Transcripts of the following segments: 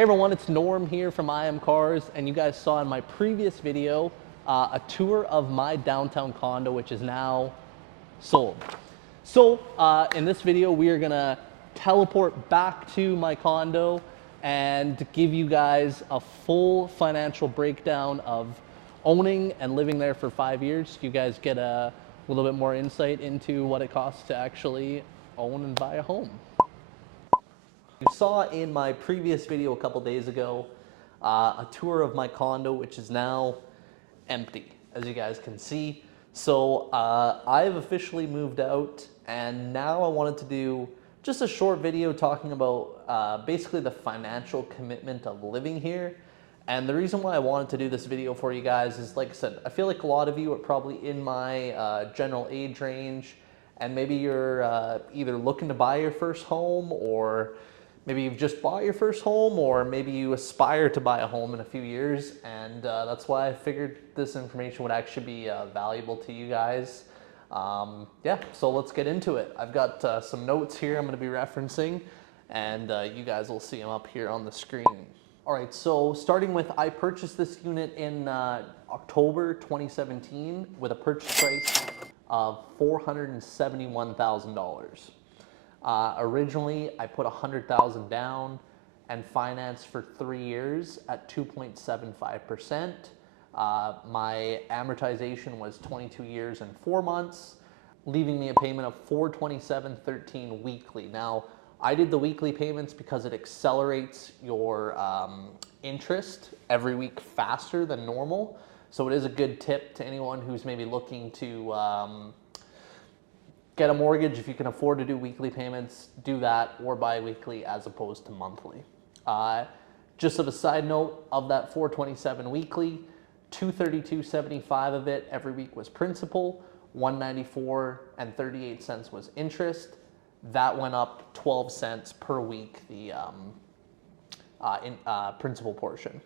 Hey everyone, it's Norm here from IMCARS, and you guys saw in my previous video a tour of my downtown condo, which is now sold. So in this video, we are gonna teleport back to my condo and give you guys a full financial breakdown of owning and living there for 5 years. You guys get a little bit more insight into what it costs to actually own and buy a home. You saw in my previous video a couple days ago a tour of my condo, which is now empty, as you guys can see. So I've officially moved out, and now I wanted to do just a short video talking about basically the financial commitment of living here. And the reason why I wanted to do this video for you guys is, like I said, I feel like a lot of you are probably in my general age range, and maybe you're either looking to buy your first home, or maybe you've just bought your first home, or maybe you aspire to buy a home in a few years, and that's why I figured this information would actually be valuable to you guys. Yeah, so let's get into it. I've got some notes here I'm going to be referencing, and you guys will see them up here on the screen. All right, so starting with, I purchased this unit in October 2017 with a purchase price of $471,000. Originally, I put $100,000 down and financed for 3 years at 2.75%. My amortization was 22 years and 4 months, leaving me a payment of $427.13 weekly. Now, I did the weekly payments because it accelerates your interest every week faster than normal. So it is a good tip to anyone who's maybe looking to get a mortgage. If you can afford to do weekly payments, do that, or bi-weekly as opposed to monthly. Just as a side note, of that $427 weekly, $232.75 of it every week was principal, $194.38 was interest. That went up 12 cents per week, the principal portion.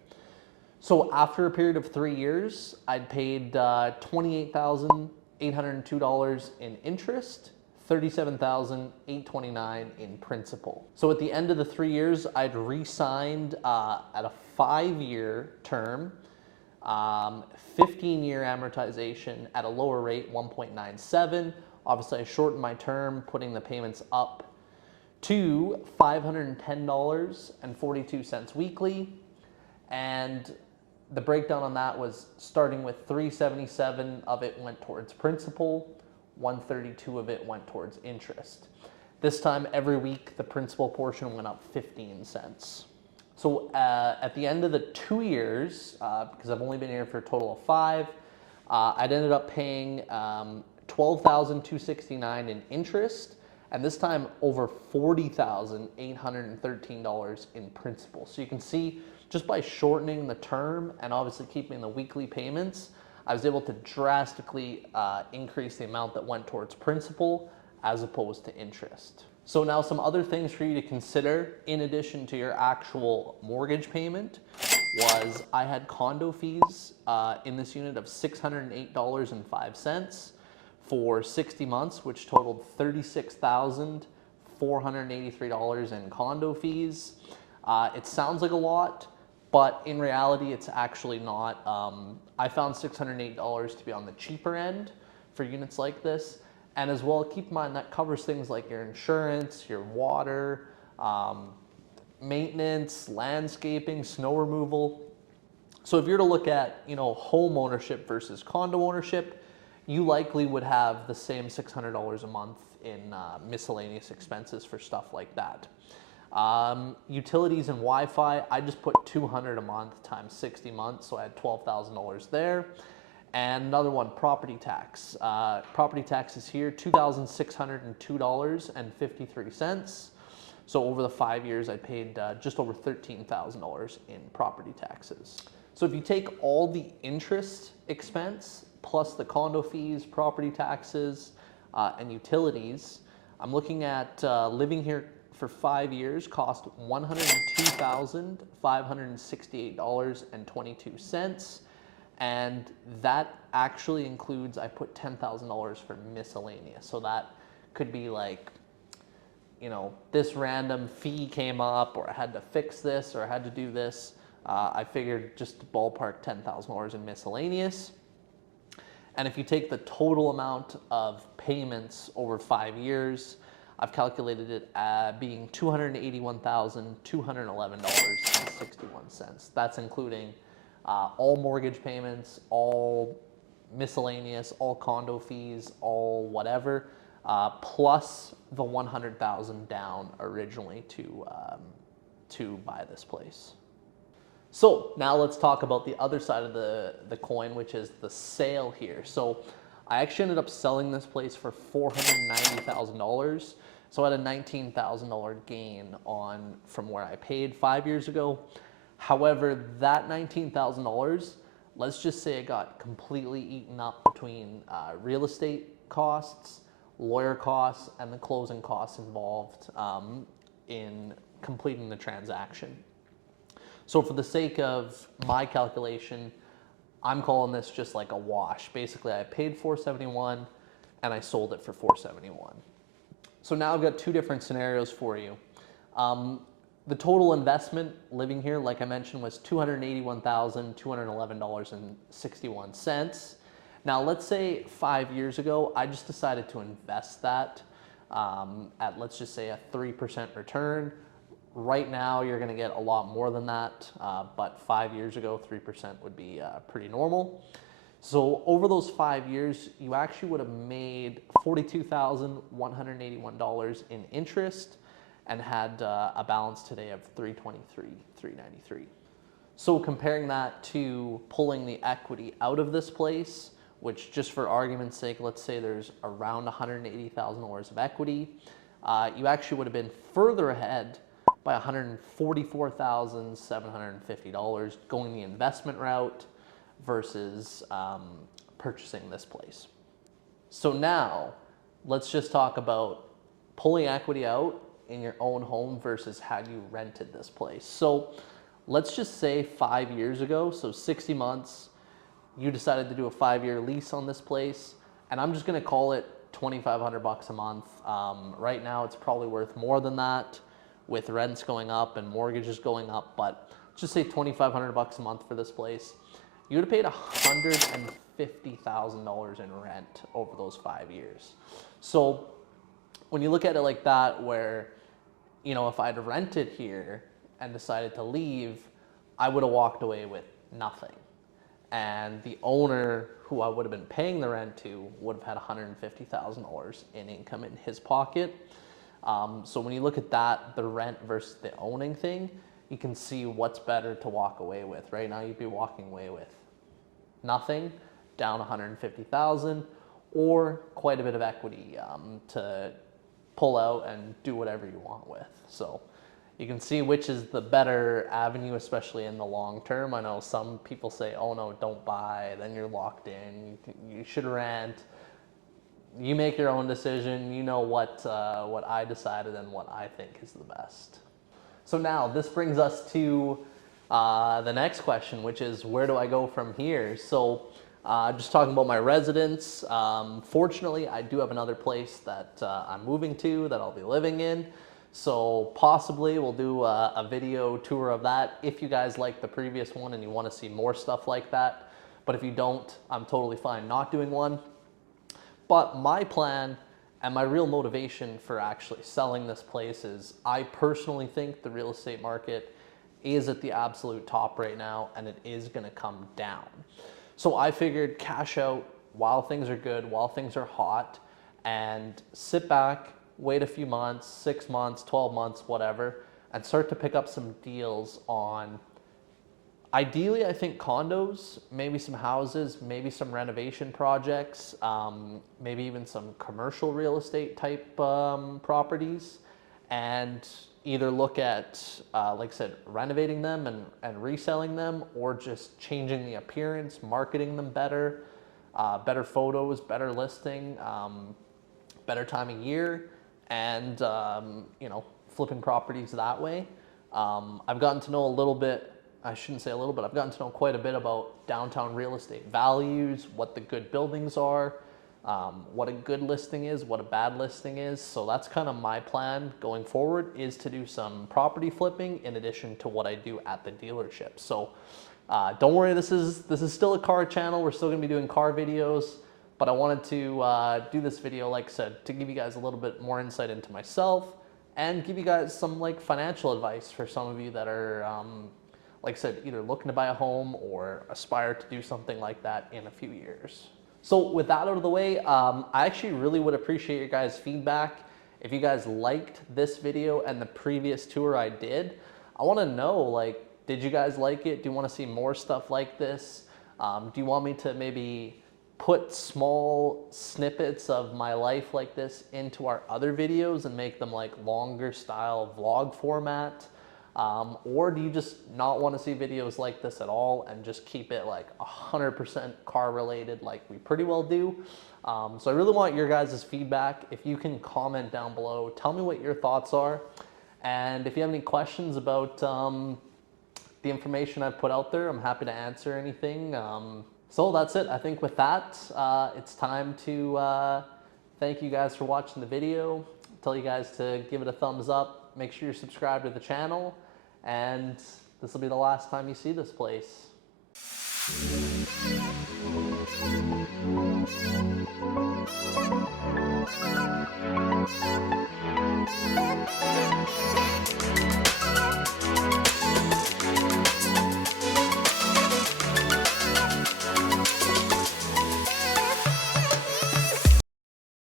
So after a period of 3 years, I'd paid $28,802 in interest, $37,829 in principal. So at the end of the 3 years, I'd re-signed at a 5-year term, 15-year amortization at a lower rate, 1.97. Obviously, I shortened my term, putting the payments up to $510.42 weekly, and the breakdown on that was starting with $377 of it went towards principal, $132 of it went towards interest. This time, every week, the principal portion went up 15 cents. So at the end of the 2 years, because I've only been here for a total of 5, I'd ended up paying $12,269 in interest, and this time over $40,813 in principal. So you can see, just by shortening the term and obviously keeping the weekly payments, I was able to drastically increase the amount that went towards principal as opposed to interest. So now some other things for you to consider in addition to your actual mortgage payment was I had condo fees in this unit of $608.05 for 60 months, which totaled $36,483 in condo fees. It sounds like a lot, but in reality, it's actually not. I found $608 to be on the cheaper end for units like this. And as well, keep in mind that covers things like your insurance, your water, maintenance, landscaping, snow removal. So if you're to look at, home ownership versus condo ownership, you likely would have the same $600 a month in miscellaneous expenses for stuff like that. Utilities and Wi-Fi, I just put $200 a month times 60 months, so I had $12,000 there. And another one, property tax. Property tax is here, $2,602.53. So over the 5 years, I paid just over $13,000 in property taxes. So if you take all the interest expense plus the condo fees, property taxes, and utilities, I'm looking at living here for 5 years cost $102,568.22. And that actually includes, I put $10,000 for miscellaneous. So that could be like, this random fee came up, or I had to fix this, or I had to do this, I figured just ballpark $10,000 in miscellaneous. And if you take the total amount of payments over 5 years, I've calculated it at being $281,211.61. That's including all mortgage payments, all miscellaneous, all condo fees, all whatever, plus the $100,000 down originally to buy this place. So now let's talk about the other side of the coin, which is the sale here. So I actually ended up selling this place for $490,000. So I had a $19,000 gain from where I paid 5 years ago. However, that $19,000, let's just say it got completely eaten up between real estate costs, lawyer costs, and the closing costs involved in completing the transaction. So for the sake of my calculation, I'm calling this just like a wash. Basically, I paid $471 and I sold it for $471. So now I've got two different scenarios for you. The total investment living here, like I mentioned, was $281,211.61. Now let's say 5 years ago, I just decided to invest that at, let's just say, a 3% return. Right now, you're going to get a lot more than that, but 5 years ago, 3% would be pretty normal. So over those 5 years, you actually would have made $42,181 in interest and had a balance today of $323,393. So comparing that to pulling the equity out of this place, which just for argument's sake, let's say there's around $180,000 of equity, you actually would have been further ahead by $144,750 going the investment route versus purchasing this place. So now let's just talk about pulling equity out in your own home versus had you rented this place. So let's just say 5 years ago, so 60 months, you decided to do a 5-year lease on this place, and I'm just gonna call it $2,500 a month. Right now it's probably worth more than that with rents going up and mortgages going up, but just say $2,500 a month for this place. You would have paid $150,000 in rent over those 5 years. So when you look at it like that, where, if I'd rented here and decided to leave, I would have walked away with nothing. And the owner, who I would have been paying the rent to, would have had $150,000 in income in his pocket. So when you look at that, the rent versus the owning thing, you can see what's better to walk away with. Right now, you'd be walking away with nothing, down $150,000, or quite a bit of equity to pull out and do whatever you want with. So you can see which is the better avenue, especially in the long term. I know some people say, oh no, don't buy, then you're locked in, you should rent. You make your own decision. You know what I decided and what I think is the best. So now this brings us to the next question, which is where do I go from here? So just talking about my residence, fortunately I do have another place that I'm moving to that I'll be living in. So possibly we'll do a video tour of that if you guys like the previous one and you want to see more stuff like that. But if you don't, I'm totally fine not doing one. But my plan and my real motivation for actually selling this place is I personally think the real estate market is at the absolute top right now, and it is going to come down. So I figured cash out while things are good, while things are hot, and sit back, wait a few months, 6 months, 12 months, whatever, and start to pick up some deals on, ideally, I think condos, maybe some houses, maybe some renovation projects, maybe even some commercial real estate type properties, and either look at, like I said, renovating them and reselling them, or just changing the appearance, marketing them better, better photos, better listing, better time of year, and flipping properties that way. I've gotten to know a little bit, I shouldn't say a little bit, I've gotten to know quite a bit about downtown real estate values, what the good buildings are, what a good listing is, what a bad listing is. So that's kind of my plan going forward, is to do some property flipping in addition to what I do at the dealership. So don't worry, this is still a car channel. We're still gonna be doing car videos, but I wanted to do this video, like I said, to give you guys a little bit more insight into myself and give you guys some like financial advice for some of you that are, like I said, either looking to buy a home or aspire to do something like that in a few years. So with that out of the way, I actually really would appreciate your guys' feedback. If you guys liked this video and the previous tour I did, I want to know, like, did you guys like it? Do you want to see more stuff like this? Do you want me to maybe put small snippets of my life like this into our other videos and make them like longer style vlog format? Or do you just not want to see videos like this at all and just keep it like 100% car related like we pretty well do? So I really want your guys' feedback. If you can comment down below, tell me what your thoughts are. And if you have any questions about the information I've put out there, I'm happy to answer anything. So that's it. I think with that, it's time to thank you guys for watching the video. Tell you guys to give it a thumbs up. Make sure you're subscribed to the channel. And this will be the last time you see this place.